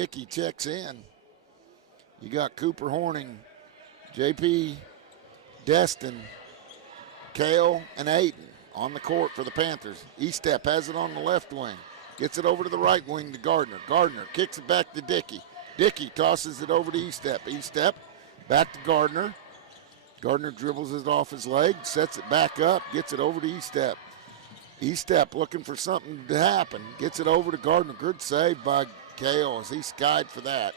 Dickey checks in. You got Cooper Horning, JP Destin, Kale, and Aiden on the court for the Panthers. Estep has it on the left wing. Gets it over to the right wing to Gardner. Gardner kicks it back to Dickey. Dickey tosses it over to Estep. Estep back to Gardner. Gardner dribbles it off his leg, sets it back up, gets it over to Estep. Estep looking for something to happen. Gets it over to Gardner. Good save by Kale as he skied for that.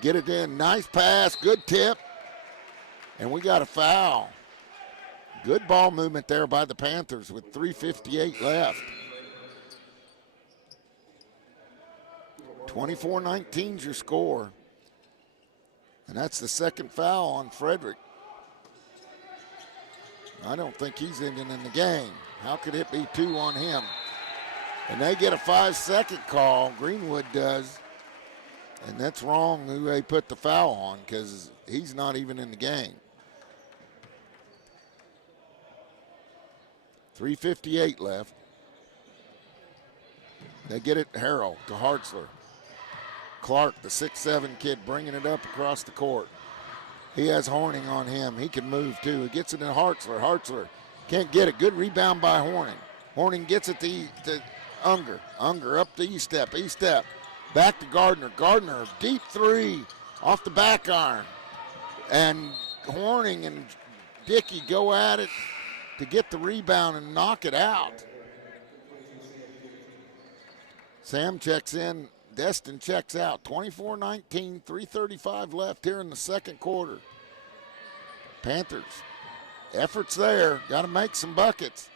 Get it in. Nice pass. Good tip. And we got a foul. Good ball movement there by the Panthers with 3:58 left. 24-19 is your score. And that's the second foul on Frederick. I don't think he's ending in the game. How could it be 2 on him? And they get a 5-second call. Greenwood does. And that's wrong who they put the foul on because he's not even in the game. 3:58 left. They get it Harrell to Hartzler. Clark, the 6'7" kid, bringing it up across the court. He has Horning on him. He can move too. He gets it to Hartzler. Hartzler can't get it. Good rebound by Horning. Horning gets it to Unger. Unger up to Estep. Estep back to Gardner. Gardner, deep three off the back iron. And Horning and Dickey go at it to get the rebound and knock it out. Sam checks in. Destin checks out. 24-19, 3:35 left here in the second quarter. Panthers, effort's there. Got to make some buckets.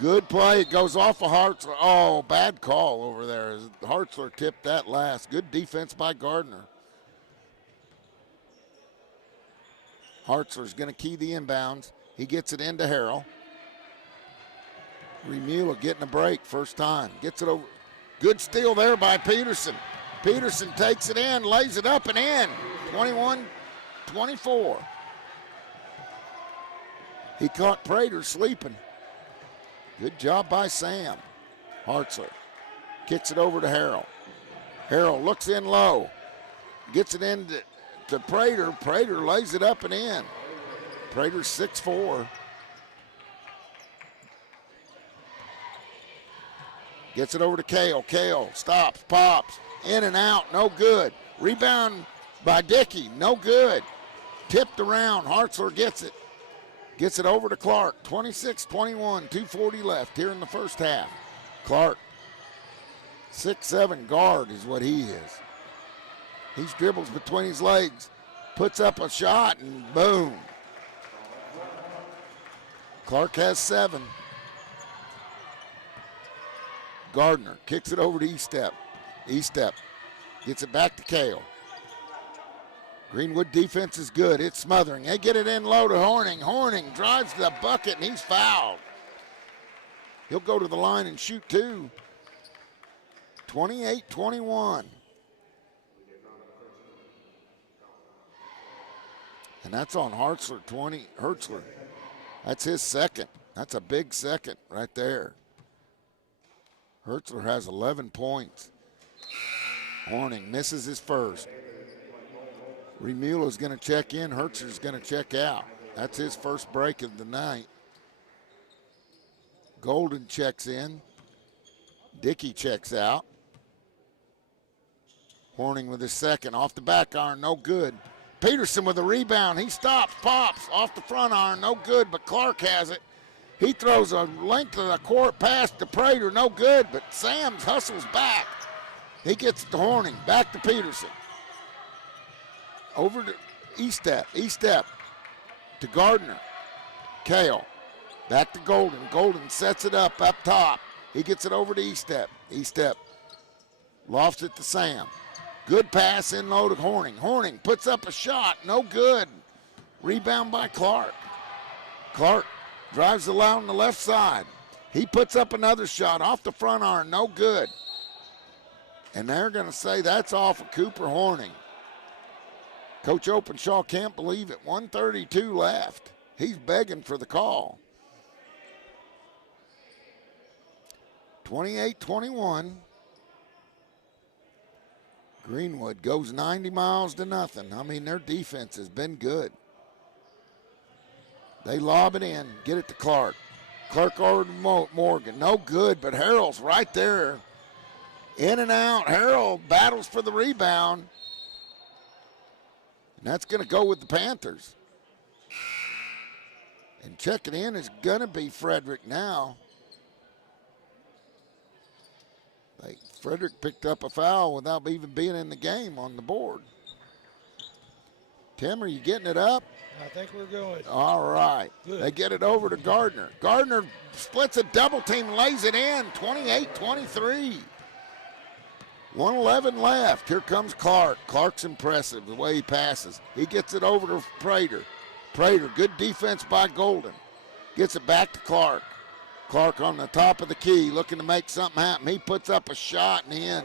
Good play. It goes off of Hartzler. Oh, bad call over there. Hartzler tipped that last. Good defense by Gardner. Hartzler's going to key the inbounds. He gets it into Harrell. Remula getting a break first time. Gets it over. Good steal there by Peterson. Peterson takes it in, lays it up and in. 21-24. He caught Prater sleeping. Good job by Sam. Hartzler kicks it over to Harrell. Harrell looks in low. Gets it in to Prater. Prater lays it up and in. Prater's 6'4". Gets it over to Kale. Kale stops, pops, in and out, no good. Rebound by Dickey, no good. Tipped around, Hartzler gets it. Gets it over to Clark, 26-21, 2:40 left here in the first half. Clark, 6'7" guard is what he is. He dribbles between his legs, puts up a shot, and boom. Clark has 7. Gardner kicks it over to Estep. Estep gets it back to Kale. Greenwood defense is good. It's smothering. They get it in low to Horning. Horning drives the bucket, and he's fouled. He'll go to the line and shoot 2. 28-21. And that's on Hartzler, Hertzler. That's his second. That's a big second right there. Hertzler has 11 points. Horning misses his first. Remula's going to check in. Hertzler's going to check out. That's his first break of the night. Golden checks in. Dickey checks out. Horning with his second. Off the back iron, no good. Peterson with a rebound. He stops, pops off the front iron, no good, but Clark has it. He throws a length of the court pass to Prater, no good, but Sam's hustles back. He gets it to Horning, back to Peterson. Over to Estep, Estep to Gardner. Kale, back to Golden. Golden sets it up top. He gets it over to Estep. Estep lofts it to Sam. Good pass in low to Horning. Horning puts up a shot, no good. Rebound by Clark. Clark drives the line on the left side. He puts up another shot off the front iron, no good. And they're going to say that's off of Cooper Horning. Coach Openshaw can't believe it. 1:32 left. He's begging for the call. 28-21. Greenwood goes 90 miles to nothing. I mean, their defense has been good. They lob it in, get it to Clark. Clark over to Morgan. No good, but Harrell's right there. In and out. Harrell battles for the rebound. And that's going to go with the Panthers. And checking in is going to be Frederick now. Frederick picked up a foul without even being in the game on the board. Tim, are you getting it up? I think we're going. All right. Good. They get it over to Gardner. Gardner splits a double team, lays it in, 28-23. 1:11 left. Here comes Clark. Clark's impressive the way he passes. He gets it over to Prater. Prater, good defense by Golden. Gets it back to Clark. Clark on the top of the key, looking to make something happen. He puts up a shot and in.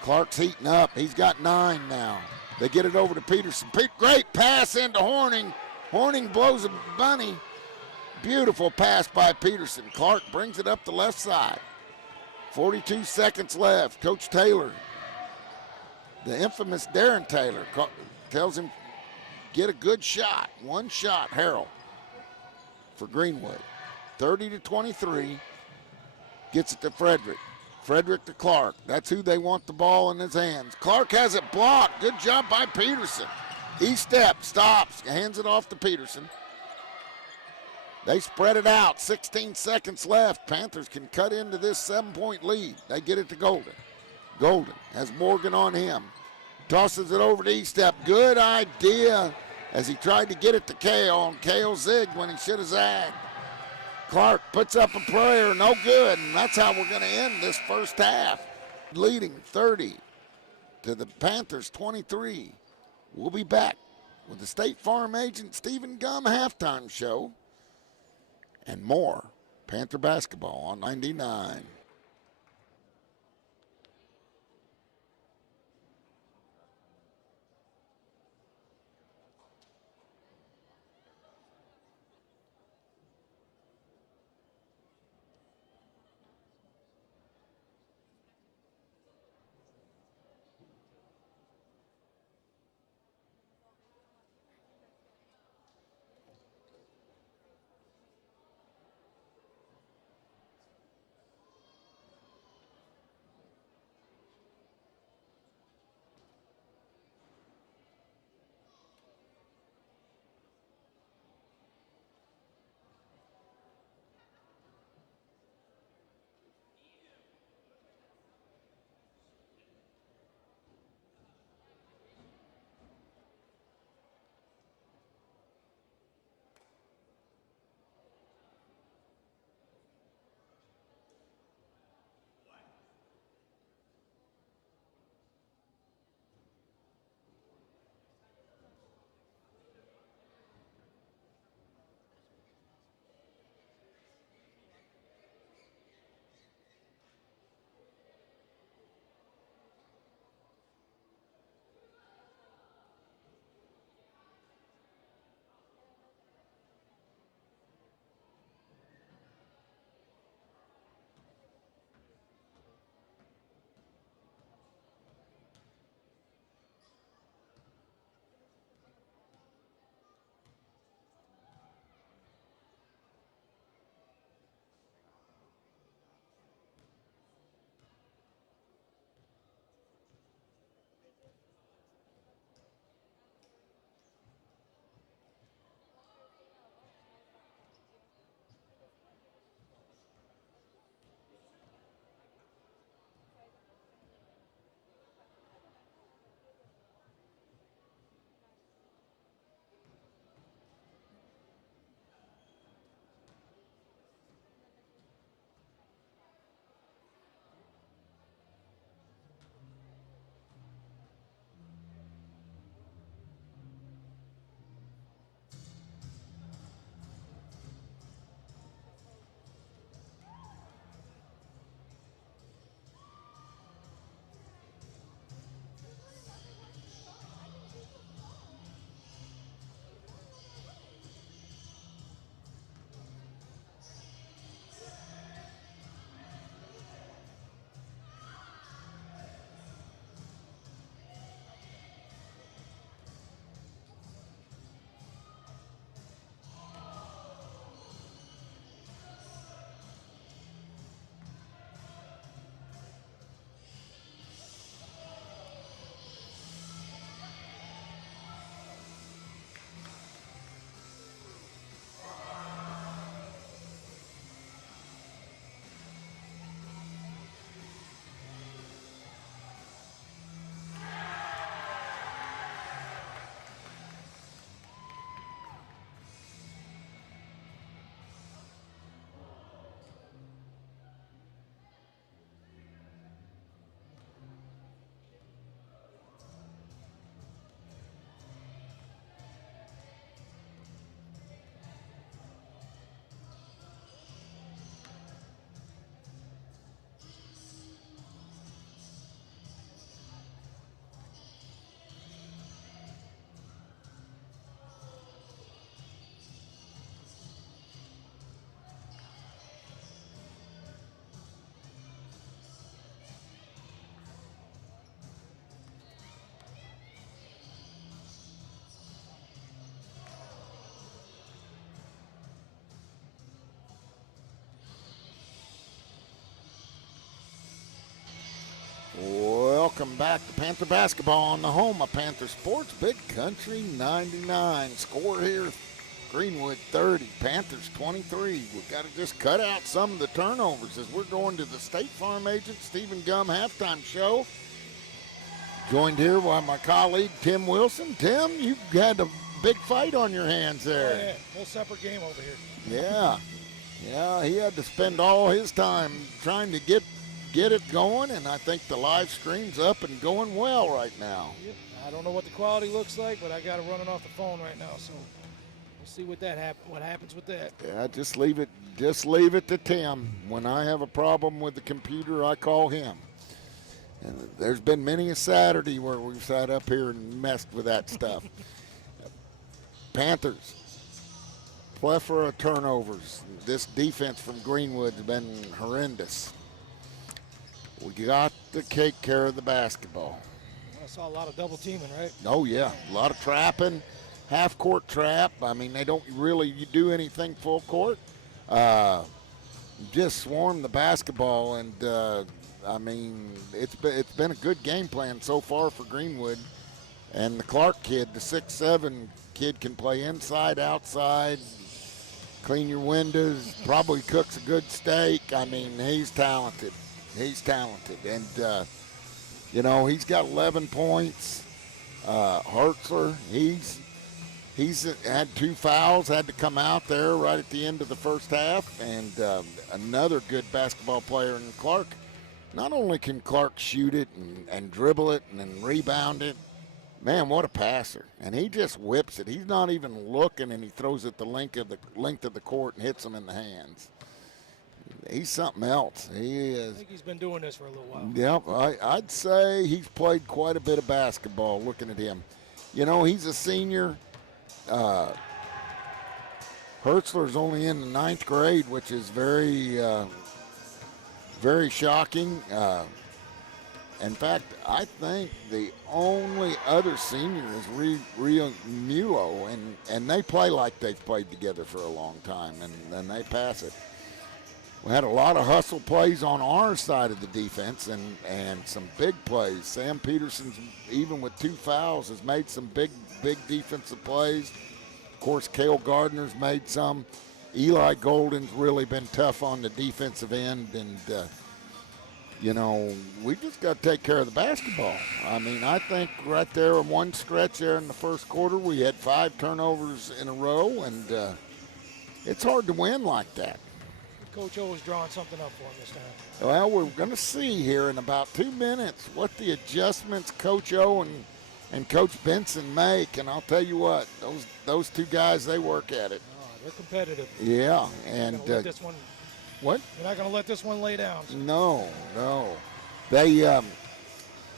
Clark's heating up. He's got 9 now. They get it over to Peterson. Great pass into Horning. Horning blows a bunny. Beautiful pass by Peterson. Clark brings it up the left side. 42 seconds left. Coach Taylor, the infamous Darren Taylor, tells him, get a good shot. One shot, Harrell, for Greenwood. 30-23. Gets it to Frederick. Frederick to Clark. That's who they want the ball in his hands. Clark has it blocked. Good job by Peterson. He steps, stops, hands it off to Peterson. They spread it out. 16 seconds left. Panthers can cut into this 7-point lead. They get it to Golden. Golden has Morgan on him. Tosses it over to Estep. Good idea as he tried to get it to Kale. And Kale zigged when he should have zagged. Clark puts up a prayer, no good, and that's how we're going to end this first half. Leading 30 to the Panthers 23. We'll be back with the State Farm agent Stephen Gum halftime show and more Panther basketball on 99. welcome back to Panther basketball on the home of Panther Sports, Big Country 99. Score here, Greenwood 30, Panthers 23. We've got to just cut out some of the turnovers as we're going to the State Farm agent Stephen Gum halftime show. Joined here by my colleague Tim Wilson. Tim, you had a big fight on your hands there. Oh, yeah, whole separate game over here. Yeah, he had to spend all his time trying to get it going, and I think the live stream's up and going well right now. Yep. I don't know what the quality looks like, but I got it running off the phone right now, so we'll see what happens with that. Yeah, just leave it to Tim. When I have a problem with the computer, I call him. And there's been many a Saturday where we've sat up here and messed with that stuff. Panthers, plethora of turnovers. This defense from Greenwood's been horrendous. We got to take care of the basketball. I saw a lot of double teaming, right? Oh, yeah. A lot of trapping, half-court trap. I mean, they don't really do anything full court. Just swarm the basketball, and, I mean, it's been a good game plan so far for Greenwood. And the Clark kid, the 6'7" kid, can play inside, outside, clean your windows, probably cooks a good steak. I mean, he's talented. He's talented. And, you know, he's got 11 points. Hertzler, he's had 2 fouls, had to come out there right at the end of the first half. And another good basketball player in Clark. Not only can Clark shoot it and dribble it and rebound it, man, what a passer. And he just whips it. He's not even looking, and he throws it the length of the court and hits him in the hands. He's something else. He is. I think he's been doing this for a little while. Yep, I'd say he's played quite a bit of basketball looking at him. You know, he's a senior. Hertzler's only in the 9th grade, which is very, very shocking. In fact, I think the only other senior is Rio Mulo, and they play like they've played together for a long time, and then they pass it. We had a lot of hustle plays on our side of the defense and some big plays. Sam Peterson's, even with 2 fouls, has made some big defensive plays. Of course, Cale Gardner's made some. Eli Golden's really been tough on the defensive end, and you know, we just got to take care of the basketball. I mean, I think right there in one stretch there in the first quarter, we had 5 turnovers in a row, and it's hard to win like that. Coach O is drawing something up for him this time. Well, we're going to see here in about 2 minutes what the adjustments Coach O and Coach Benson make, and I'll tell you what, those 2 guys, they work at it. Oh, they're competitive. Yeah, and this one. What? You're not going to let this one lay down. No. They, the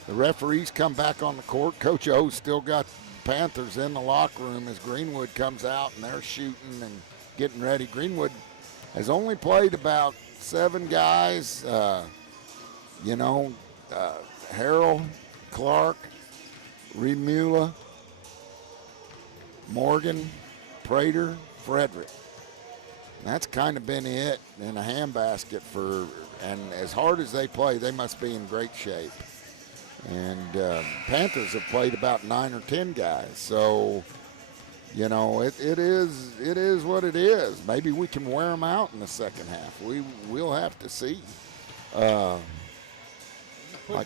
referees come back on the court. Coach O's still got Panthers in the locker room as Greenwood comes out, and they're shooting and getting ready. Greenwood has only played about 7 guys. Harrell, Clark, Remula, Morgan, Prater, Frederick. And that's kind of been it in a handbasket and as hard as they play, they must be in great shape. And Panthers have played about 9 or 10 guys. So, you know, it is what it is. Maybe we can wear them out in the second half. We'll have to see. Putting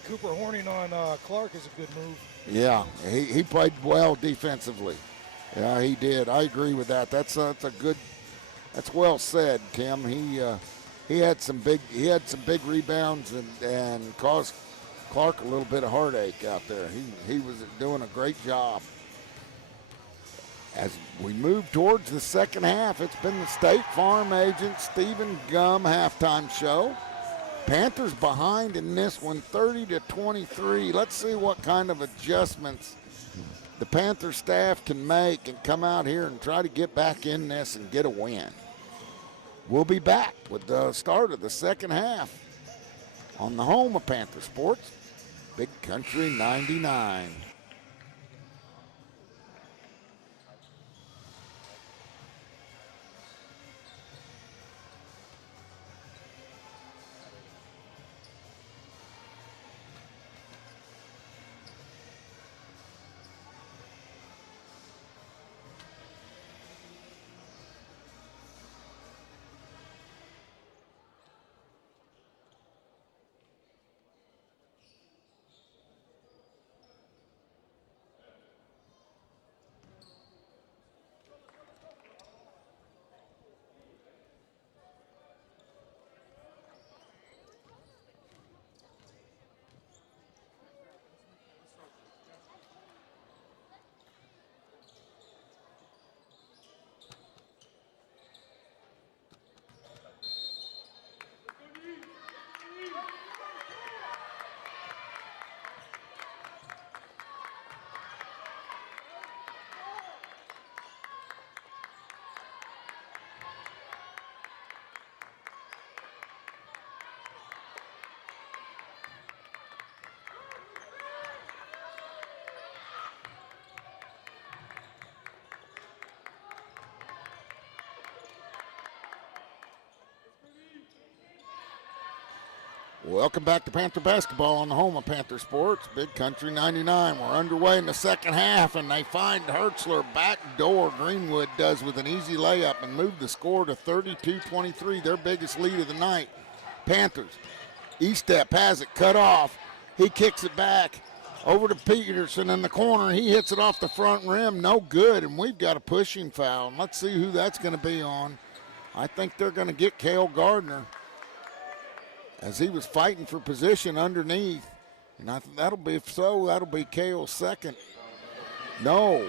Cooper Horning on Clark is a good move. Yeah, he played well defensively. Yeah, he did. I agree with that. That's well said, Tim. He had some big rebounds and caused Clark a little bit of heartache out there. He was doing a great job. As we move towards the second half, it's been the State Farm agent Stephen Gum halftime show. Panthers behind in this one, 30-23. Let's see what kind of adjustments the Panther staff can make and come out here and try to get back in this and get a win. We'll be back with the start of the second half on the home of Panther Sports, Big Country 99. Welcome back to Panther basketball on the home of Panther Sports, Big Country 99. We're underway in the second half, and they find Hertzler back door. Greenwood does with an easy layup and move the score to 32-23, their biggest lead of the night. Panthers, E-step has it cut off. He kicks it back over to Peterson in the corner. He hits it off the front rim, no good, and we've got a pushing foul. And let's see who that's going to be on. I think they're going to get Cale Gardner, as he was fighting for position underneath. And that'll be Cale's second. No,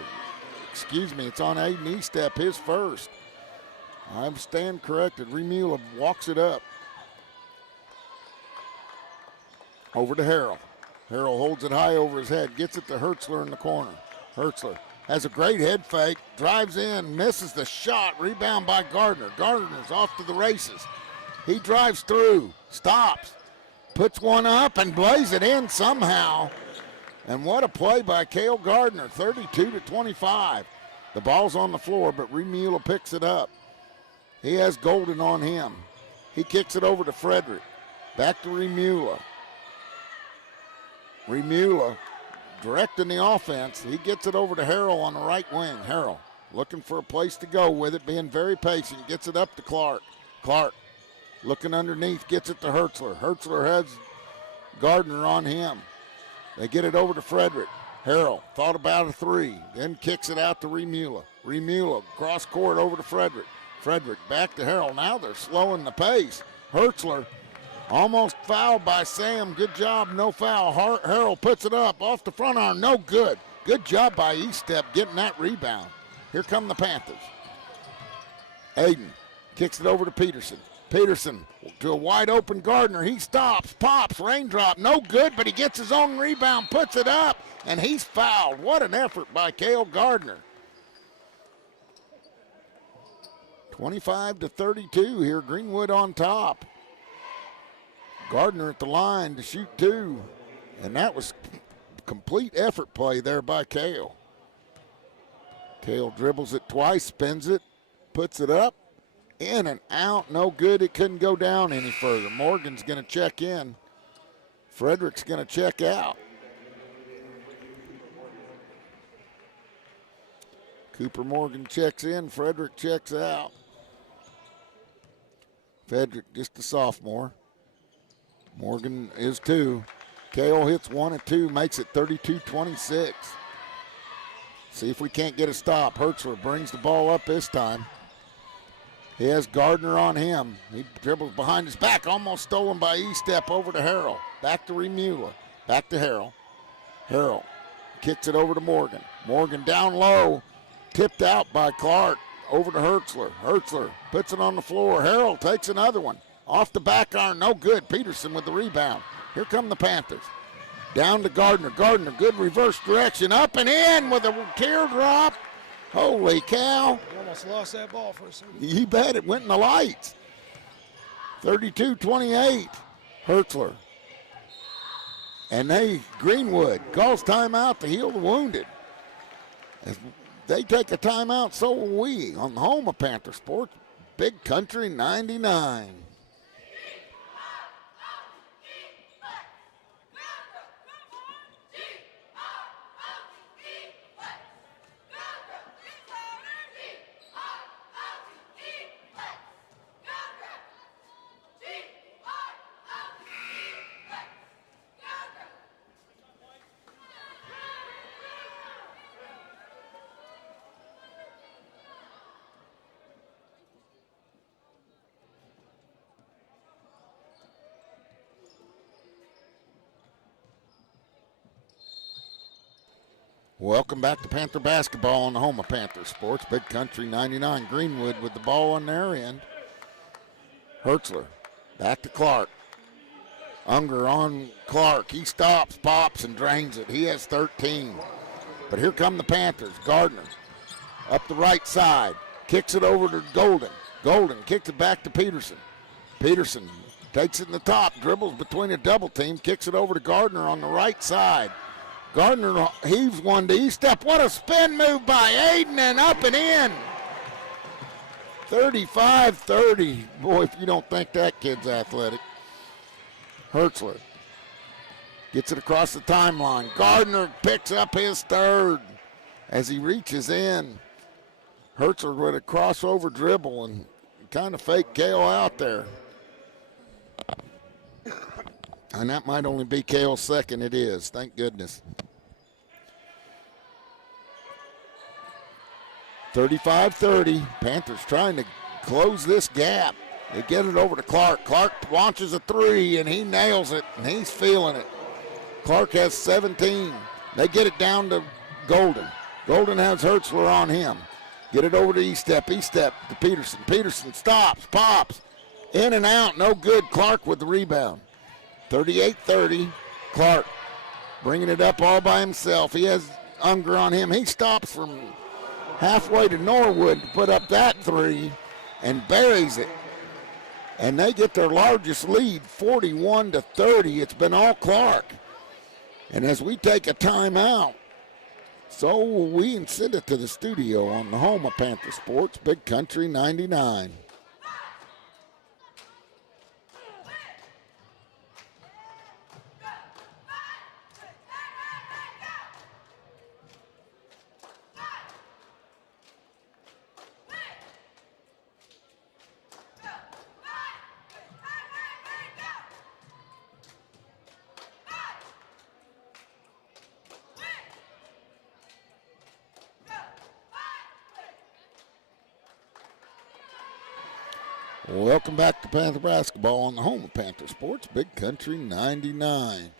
excuse me, it's on Aiden E-step, his first. I stand corrected. Remula walks it up. Over to Harrell. Harrell holds it high over his head, gets it to Hertzler in the corner. Hertzler has a great head fake, drives in, misses the shot, rebound by Gardner. Gardner's off to the races. He drives through, stops, puts one up, and blaze it in somehow. And what a play by Cale Gardner, 32-25. The ball's on the floor, but Remula picks it up. He has Golden on him. He kicks it over to Frederick. Back to Remula. Remula directing the offense. He gets it over to Harrell on the right wing. Harrell looking for a place to go with it, being very patient. Gets it up to Clark. Clark looking underneath, gets it to Hertzler. Hertzler has Gardner on him. They get it over to Frederick. Harrell thought about a three, then kicks it out to Remula. Remula cross court over to Frederick. Frederick back to Harrell. Now they're slowing the pace. Hertzler almost fouled by Sam. Good job, no foul. Harrell puts it up off the front arm, no good. Good job by E-step getting that rebound. Here come the Panthers. Aiden kicks it over to Peterson. Peterson to a wide open Gardner. He stops, pops, raindrop, no good, but he gets his own rebound, puts it up, and he's fouled. What an effort by Cale Gardner. 25-32 here, Greenwood on top. Gardner at the line to shoot two, and that was complete effort play there by Cale. Cale dribbles it twice, spins it, puts it up, in and out, no good. It couldn't go down any further. Morgan's going to check in. Frederick's going to check out. Cooper Morgan checks in, Frederick checks out. Frederick just a sophomore. Morgan is two. Cale hits one and two, makes it 32-26. See if we can't get a stop. Hertzler brings the ball up this time. He has Gardner on him. He dribbles behind his back, almost stolen by E-step over to Harrell. Back to Remula. Back to Harrell. Harrell kicks it over to Morgan. Morgan down low, tipped out by Clark. Over to Hertzler. Hertzler puts it on the floor. Harrell takes another one. Off the back iron, no good. Peterson with the rebound. Here come the Panthers. Down to Gardner. Gardner, good reverse direction. Up and in with a teardrop. Holy cow. You almost lost that ball for a second. You bet, it went in the lights. 32-28. Hertzler. And Greenwood calls timeout to heal the wounded. As they take a timeout, so will we on the home of Panther Sports, Big Country 99. Welcome back to Panther basketball on the home of Panther Sports, Big Country 99. Greenwood with the ball on their end. Hertzler back to Clark. Unger on Clark. He stops, pops, and drains it. He has 13. But here come the Panthers. Gardner up the right side. Kicks it over to Golden. Golden kicks it back to Peterson. Peterson takes it in the top, dribbles between a double team, kicks it over to Gardner on the right side. Gardner heaves one to E-step. What a spin move by Aiden, and up and in. 35-30. Boy, if you don't think that kid's athletic. Hertzler gets it across the timeline. Gardner picks up his third as he reaches in. Hertzler with a crossover dribble and kind of fake Kale out there. And that might only be Kale's second. It is, thank goodness. 35-30. Panthers trying to close this gap. They get it over to Clark. Clark launches a three, and he nails it, and he's feeling it. Clark has 17. They get it down to Golden. Golden has Hertzler on him. Get it over to E-Step. E-Step to Peterson. Peterson stops, pops. In and out, no good. Clark with the rebound. 38-30. Clark bringing it up all by himself. He has Unger on him. He stops from halfway to Norwood to put up that three and buries it. And they get their largest lead, 41-30. It's been all Clark. And as we take a timeout, so will we, and send it to the studio on the home of Panther Sports, Big Country 99. Welcome back to Panther Basketball on the home of Panther Sports, Big Country 99.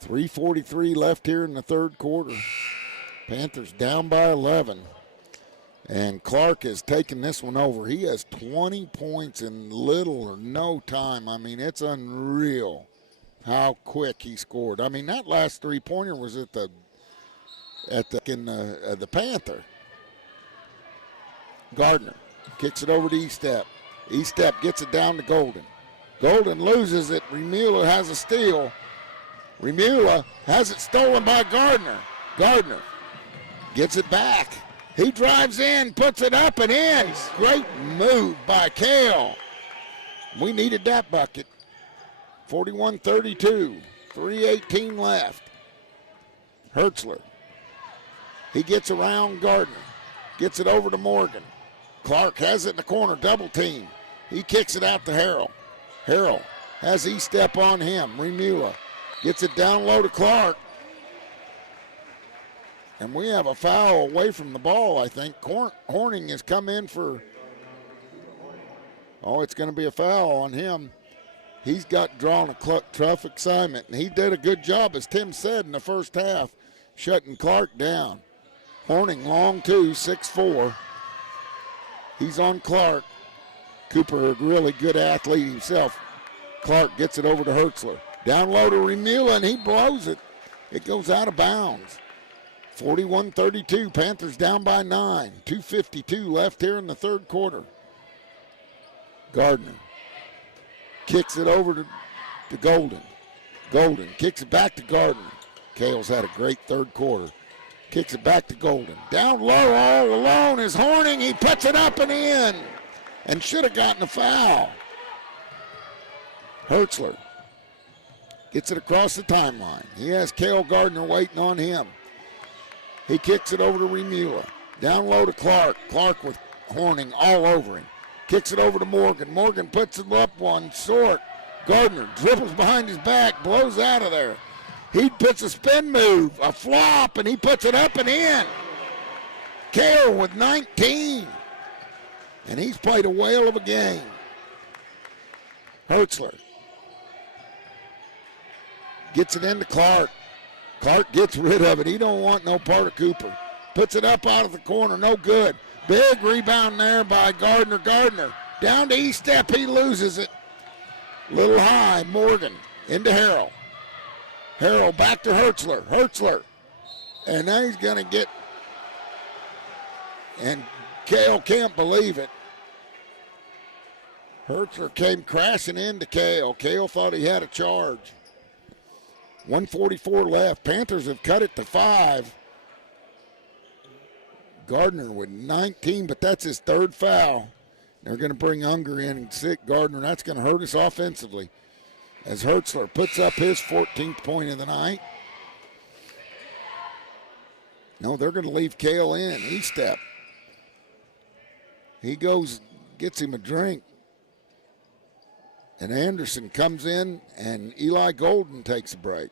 3:43 left here in the third quarter. Panthers down by 11. And Clark has taken this one over. He has 20 points in little or no time. I mean, it's unreal how quick he scored. I mean, that last three-pointer was at the Panther. Gardner kicks it over to E-Step. E-Step gets it down to Golden. Golden loses it. Remula has a steal. Remula has it stolen by Gardner. Gardner gets it back. He drives in, puts it up and in. Great move by Kale. We needed that bucket. 41-32. 3:18 left. Hertzler. He gets around Gardner. Gets it over to Morgan. Clark has it in the corner, double team. He kicks it out to Harrell. Harrell has E-Step on him. Remula gets it down low to Clark. And we have a foul away from the ball, I think. Horning has come in for, it's going to be a foul on him. He's got drawn a tough assignment, and he did a good job, as Tim said, in the first half, shutting Clark down. Horning long two, 6'4". He's on Clark. Cooper, a really good athlete himself. Clark gets it over to Hertzler. Down low to Remula, and he blows it. It goes out of bounds. 41-32, Panthers down by 9. 2:52 left here in the third quarter. Gardner kicks it over to Golden. Golden kicks it back to Gardner. Kale's had a great third quarter. Kicks it back to Golden. Down low all alone is Horning. He puts it up and in and should have gotten a foul. Hertzler gets it across the timeline. He has Cale Gardner waiting on him. He kicks it over to Remula. Down low to Clark. Clark with Horning all over him. Kicks it over to Morgan. Morgan puts it up one short. Gardner dribbles behind his back, blows out of there. He puts a spin move, a flop, and he puts it up and in. Kale with 19. And he's played a whale of a game. Hertzler gets it into Clark. Clark gets rid of it. He don't want no part of Cooper. Puts it up out of the corner, no good. Big rebound there by Gardner. Gardner down to E-Step, he loses it. Little high, Morgan into Harrell. Harrell back to Hertzler. Hertzler. And now he's going to get, and Kale can't believe it. Hertzler came crashing into Kale. Kale thought he had a charge. 1:44 left. Panthers have cut it to 5. Gardner with 19, but that's his third foul. They're going to bring Unger in and sit Gardner. That's going to hurt us offensively. as Hertzler puts up his 14th point of the night. No, they're going to leave Kale in. E-step. He goes, gets him a drink. And Anderson comes in, and Eli Golden takes a break.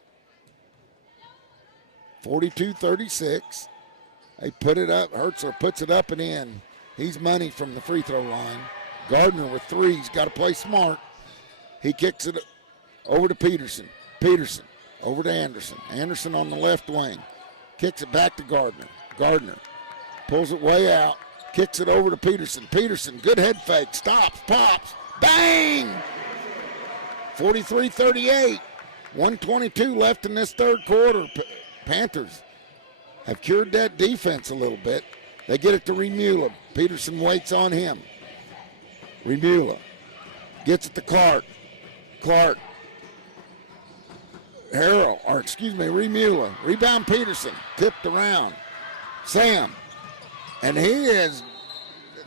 42-36. They put it up. Hertzler puts it up and in. He's money from the free throw line. Gardner with three. He's got to play smart. He kicks it over to Peterson. Peterson over to Anderson. Anderson on the left wing. Kicks it back to Gardner. Gardner pulls it way out. Kicks it over to Peterson. Peterson, good head fake. Stops, pops. Bang! 43-38. 1:22 left in this third quarter. Panthers have cured that defense a little bit. They get it to Remula. Peterson waits on him. Remula gets it to Clark. Clark. Remula. Rebound Peterson. Tipped around. Sam. And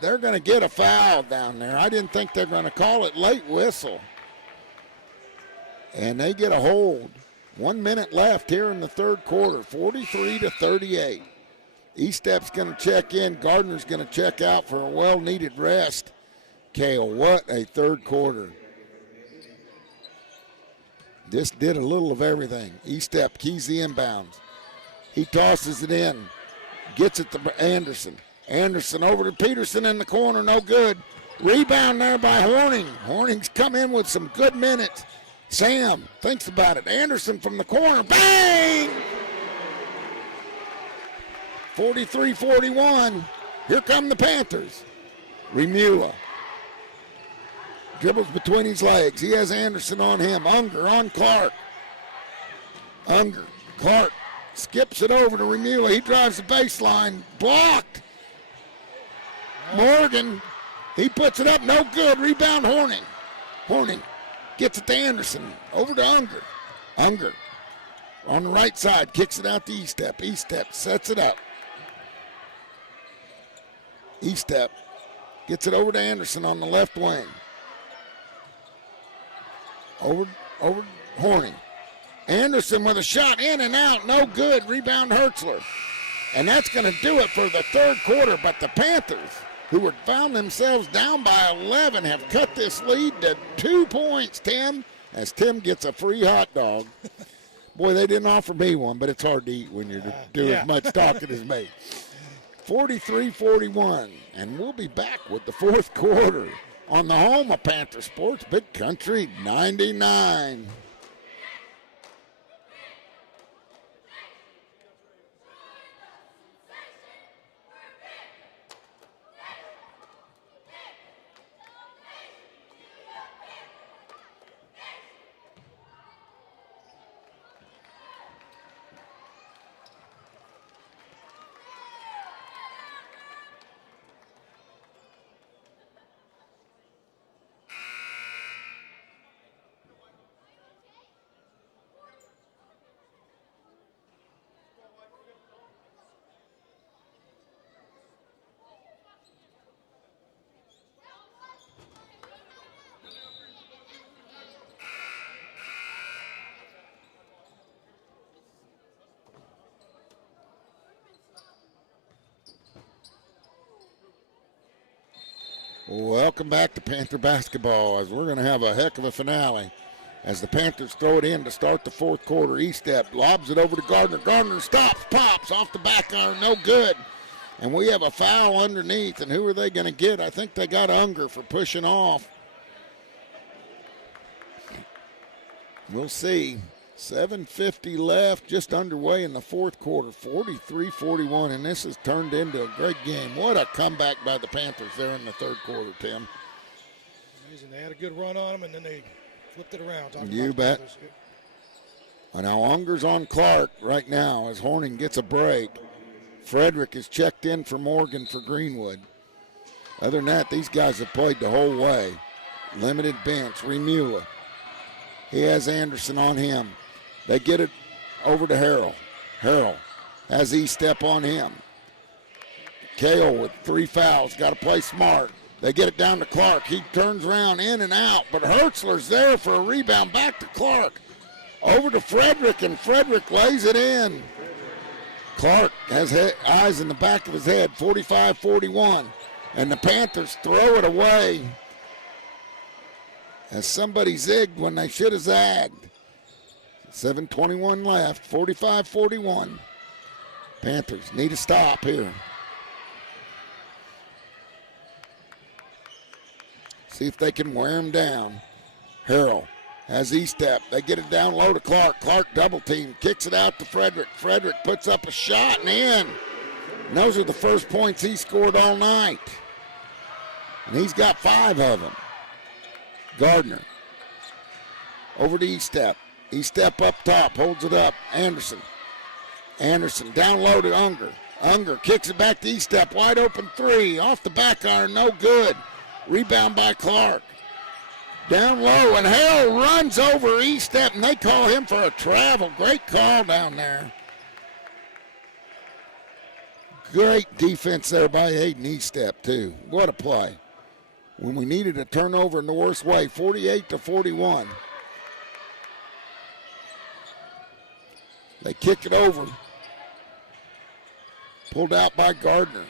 they're going to get a foul down there. I didn't think they're going to call it. Late whistle. And they get a hold. 1 minute left here in the third quarter. 43-38. E-step's going to check in. Gardner's going to check out for a well-needed rest. Kale, what a third quarter. This did a little of everything. E-step keys the inbounds. He tosses it in. Gets it to Anderson. Anderson over to Peterson in the corner. No good. Rebound there by Horning. Horning's come in with some good minutes. Sam thinks about it. Anderson from the corner. Bang! 43-41. Here come the Panthers. Remula dribbles between his legs. He has Anderson on him. Unger on Clark. Clark skips it over to Remula. He drives the baseline. Blocked. Morgan, he puts it up. No good. Rebound Horning. Horning gets it to Anderson. Over to Unger. Unger on the right side. Kicks it out to E-step. E-step sets it up. E-step gets it over to Anderson on the left wing. Over Horning. Anderson with a shot in and out. No good. Rebound Hertzler. And that's going to do it for the third quarter. But the Panthers, who had found themselves down by 11, have cut this lead to 2 points, Tim, as Tim gets a free hot dog. Boy, they didn't offer me one, but it's hard to eat when you're doing as much talking as me. 43-41, and we'll be back with the fourth quarter on the home of Panther Sports, Big Country 99. Welcome back to Panther basketball, as we're going to have a heck of a finale as the Panthers throw it in to start the fourth quarter. E-step lobs it over to Gardner. Gardner stops, pops off the back iron, no good. And we have a foul underneath, and who are they going to get? I think they got Unger for pushing off. We'll see. 7:50 left, just underway in the fourth quarter, 43-41, and this has turned into a great game. What a comeback by the Panthers there in the third quarter, Tim. Amazing. They had a good run on them, and then they flipped it around. You bet. Well, now Unger's on Clark right now as Horning gets a break. Frederick is checked in for Morgan for Greenwood. Other than that, these guys have played the whole way. Limited bench. Remula. He has Anderson on him. They get it over to Harrell. Harrell has E-step on him. Kale with 3 fouls. Got to play smart. They get it down to Clark. He turns around in and out, but Hertzler's there for a rebound. Back to Clark. Over to Frederick, and Frederick lays it in. Clark has eyes in the back of his head, 45-41. And the Panthers throw it away as somebody zigged when they should have zagged. 7:21 left, 45-41. Panthers need a stop here. See if they can wear him down. Harrell has E-step. They get it down low to Clark. Clark double team, kicks it out to Frederick. Frederick puts up a shot and in. And those are the first points he scored all night. And he's got 5 of them. Gardner over to E-step. E-step up top, holds it up. Anderson down low to Unger. Unger kicks it back to E-step. Wide open 3. Off the back iron, no good. Rebound by Clark. Down low, and Harrell runs over E-step, and they call him for a travel. Great call down there. Great defense there by Hayden E-step, too. What a play. When we needed a turnover in the worst way, 48-41. They kick it over. Pulled out by Gardner.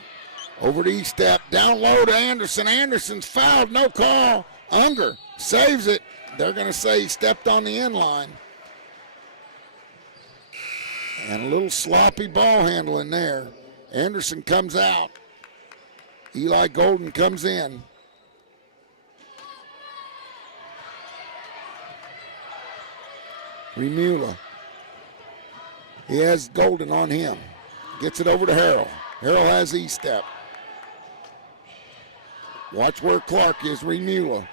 Over to E-step, down low to Anderson. Anderson's fouled, no call. Unger saves it. They're going to say he stepped on the end line. And a little sloppy ball handling there. Anderson comes out. Eli Golden comes in. Remula. He has Golden on him. Gets it over to Harrell. Harrell has E-step. Watch where Clark is, Remula.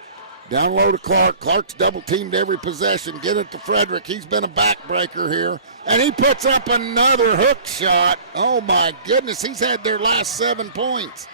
Down low to Clark. Clark's double teamed every possession. Get it to Frederick. He's been a backbreaker here. And he puts up another hook shot. Oh my goodness, he's had their last 7 points.